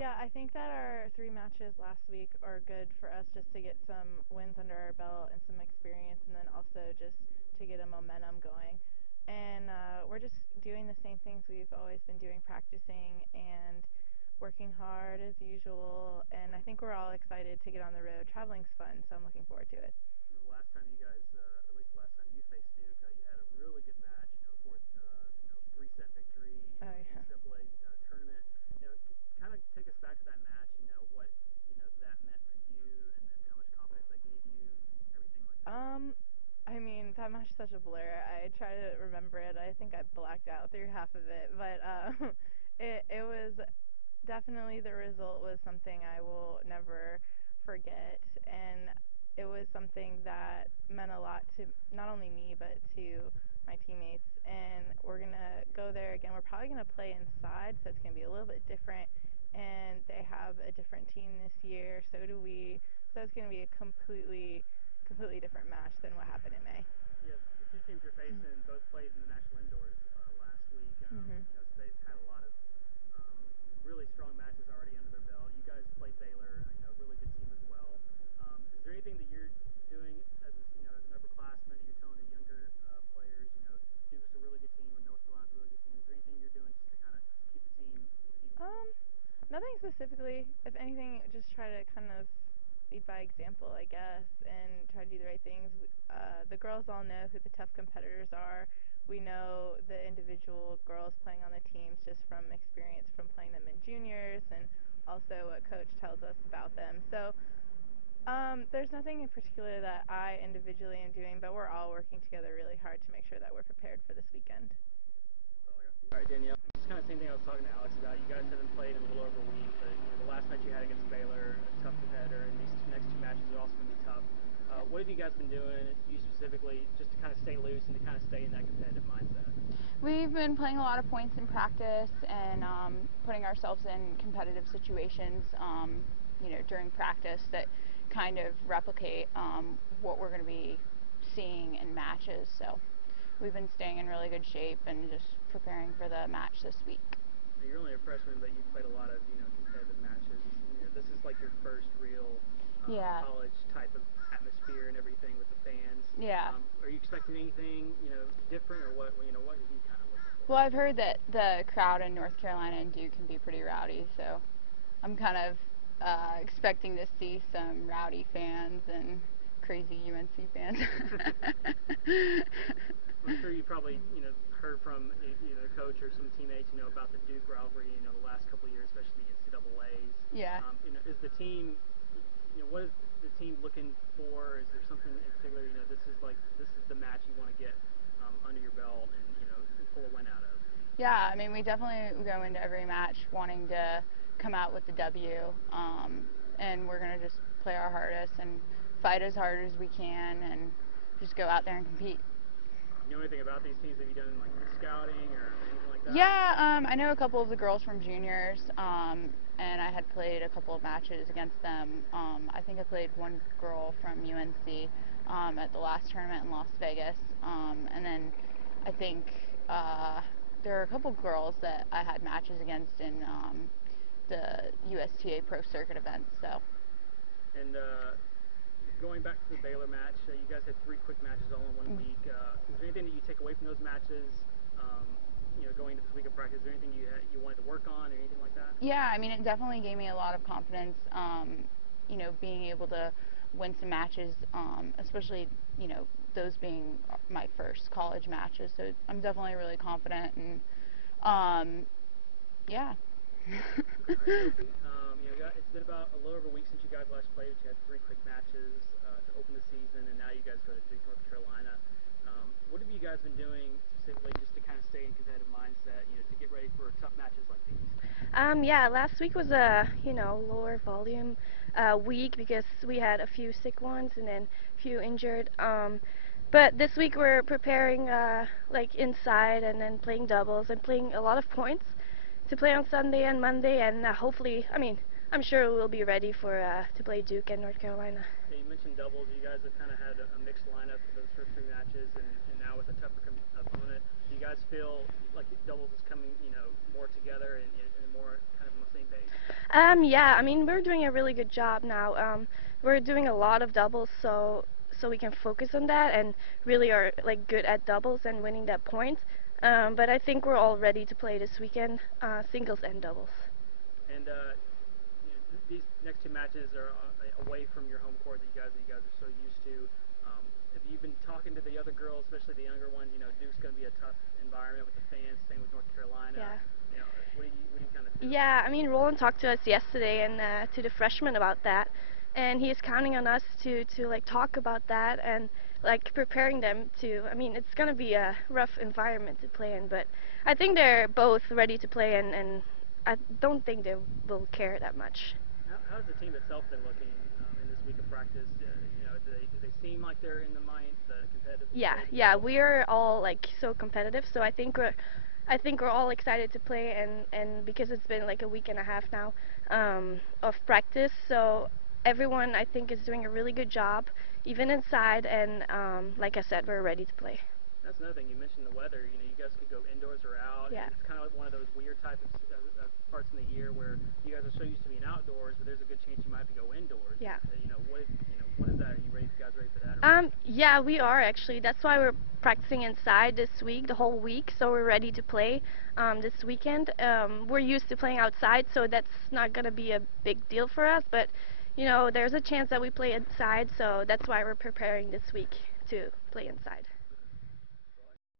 Yeah, I think that our 3 matches last week are good for us just to get some wins under our belt and some experience, and then also just to get a momentum going. And we're just doing the same things we've always been doing, practicing and working hard as usual. And I think we're all excited to get on the road. Traveling's fun, so I'm looking forward to it. The last time you guys, at least the last time you faced Duke, you had a really good match. Fourth, three-set victory, Oh in the yeah. NCAA tournament. Kind of take us back to that match. What that meant for you, and then how much confidence that gave you, everything like that. Um, I mean, that match is such a blur. I try to remember it. I think I blacked out through half of it, but it was definitely, the result was something I will never forget, and it was something that meant a lot to not only me but to my teammates. And we're gonna go there again. We're probably gonna play inside, so it's gonna be a little bit different. And they have a different team this year, so do we. So it's gonna be a completely different match than what happened in May. Yeah, the two teams you're facing both played in the national indoors last week. Mm-hmm. So they've had a lot of um, really strong matches already under their belt. You guys played Baylor, a really good team as well. Is there anything that you're doing as as an upperclassman that you're telling the younger players? Duke's a really good team, or North Carolina's a really good team. Is there anything you're doing just to kind of keep the team even Um, keeled? Nothing specifically. If anything, just try to kind of lead by example, I guess, and try to do the right things. The girls all know who the tough competitors are. We know the individual girls playing on the teams just from experience from playing them in juniors, and also what coach tells us about them. So there's nothing in particular that I individually am doing, but we're all working together really hard to make sure that we're prepared for this weekend. All right, Danielle. It's kind of the same thing I was talking to Alex about. You guys haven't played in a little over a week, but the last match you had against Baylor, a tough competitor, and these next two matches are also going to be tough. What have you guys been doing, you specifically, just to kind of stay loose and to kind of stay in that competitive mindset? We've been playing a lot of points in practice and putting ourselves in competitive situations, during practice that kind of replicate what we're going to be seeing in matches. So we've been staying in really good shape and just preparing for the match this week. You're only a freshman, but you've played a lot of competitive matches. This is like your first real college type of atmosphere and everything with the fans. Yeah. Are you expecting anything different, or what? What are you kind of looking for? Well, I've heard that the crowd in North Carolina and Duke can be pretty rowdy, so I'm kind of expecting to see some rowdy fans and crazy UNC fans. I'm sure you probably heard from either the coach or some teammates about the Duke rivalry the last couple of years, especially the NCAA's. Yeah. Is the team what is the team looking for? Is there something in particular this is the match you want to get under your belt and pull a win out of? Yeah, I mean, we definitely go into every match wanting to come out with the W, and we're going to just play our hardest and fight as hard as we can and just go out there and compete. You know anything about these teams? Have you done like scouting or anything like that? Yeah, I know a couple of the girls from juniors, and I had played a couple of matches against them. I think I played one girl from UNC at the last tournament in Las Vegas, and then I think there are a couple girls that I had matches against in the USTA Pro Circuit events. So. And going back to the Baylor match, you guys had 3 quick matches all in one week. Is there anything that you take away from those matches? Going into this week of practice, is there anything you wanted to work on or anything like that? Yeah, I mean, it definitely gave me a lot of confidence. Being able to win some matches, especially those being my first college matches. So I'm definitely really confident, and yeah. All right, Sofie. It's been about a little over a week since you guys last played. You had 3 quick matches to open the season, and now you guys go to Duke, North Carolina. What have you guys been doing specifically just to kind of stay in competitive mindset, to get ready for tough matches like these? Yeah, last week was a, lower volume week because we had a few sick ones and then a few injured. But this week we're preparing like inside and then playing doubles and playing a lot of points to play on Sunday and Monday, and hopefully, I'm sure we'll be ready for to play Duke and North Carolina. Yeah, you mentioned doubles. You guys have kind of had a mixed lineup for those first 3 matches, and now with a tougher opponent, do you guys feel like doubles is coming, more together and more kind of on the same page? Yeah, I mean we're doing a really good job now. We're doing a lot of doubles, so we can focus on that and really are like good at doubles and winning that point. But I think we're all ready to play this weekend, singles and doubles. And these next two matches are away from your home court that you guys are so used to. Have you been talking to the other girls, especially the younger ones? Duke's going to be a tough environment with the fans. Same with North Carolina. Yeah. What do you kind of feel? Yeah, I mean, Roland talked to us yesterday and to the freshmen about that, and he's counting on us to like talk about that and like preparing them to. I mean, it's gonna be a rough environment to play in, but I think they're both ready to play, and I don't think they will care that much. How's the team itself been looking in this week of practice? Do they seem like they're in the mind, the competitive Yeah, spirit yeah, level? we're all like so competitive, so I think we're all excited to play, and because it's been like a week and a half now of practice, so everyone I think is doing a really good job, even inside, and like I said, we're ready to play. That's another thing. You mentioned the weather. You guys could go indoors or out, Yeah. and it's kind of like one of those weird type of parts in the year where you guys are so used to being outdoors, but there's a good chance you might have to go indoors. Yeah. What is that? Are you guys ready for that? Or what? Yeah, we are actually. That's why we're practicing inside this week, the whole week, so we're ready to play this weekend. We're used to playing outside, so that's not gonna be a big deal for us. But there's a chance that we play inside, so that's why we're preparing this week to play inside.